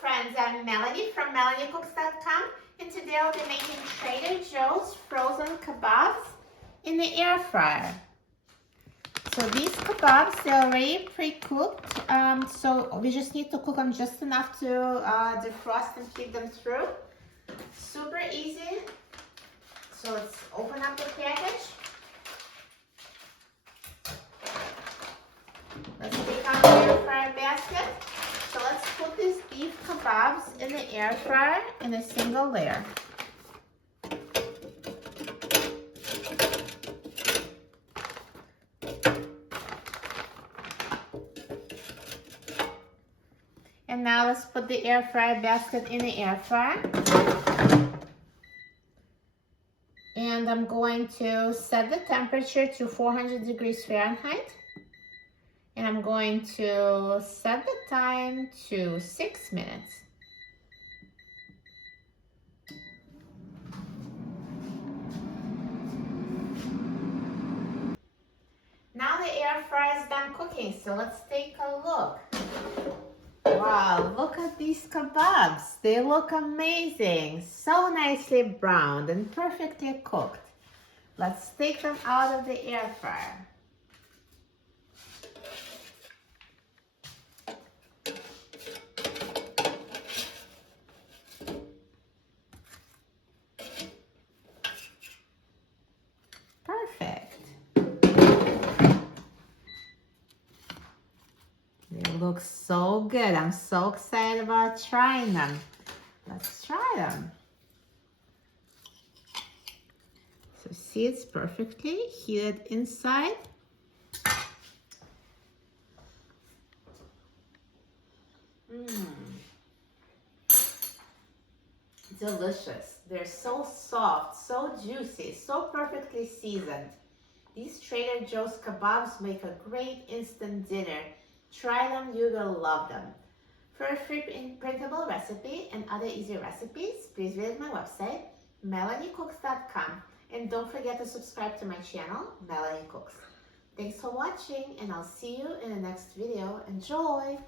friends, I'm Melanie from MelanieCooks.com, and today I'll be making Trader Joe's frozen kebabs in the air fryer. So these kebabs, they're already pre-cooked, so we just need to cook them just enough to defrost and feed them through. Super easy. So let's open up the package. Let's take out the air fryer basket. So let's put these beef kebabs in the air fryer in a single layer. And now let's put the air fryer basket in the air fryer. And I'm going to set the temperature to 400 degrees Fahrenheit. And I'm going to set the time to 6 minutes. Now the air fryer is done cooking, so let's take a look. Wow, look at these kebabs. They look amazing. So nicely browned and perfectly cooked. Let's take them out of the air fryer. Perfect. They look so good. I'm so excited about trying them. Let's try them. So see, it's perfectly heated inside. Delicious. They're so soft, so juicy, so perfectly seasoned. These Trader Joe's kebabs make a great instant dinner. Try them, you will love them. For a free printable recipe and other easy recipes, please visit my website, MelanieCooks.com. And don't forget to subscribe to my channel, Melanie Cooks. Thanks for watching, and I'll see you in the next video. Enjoy!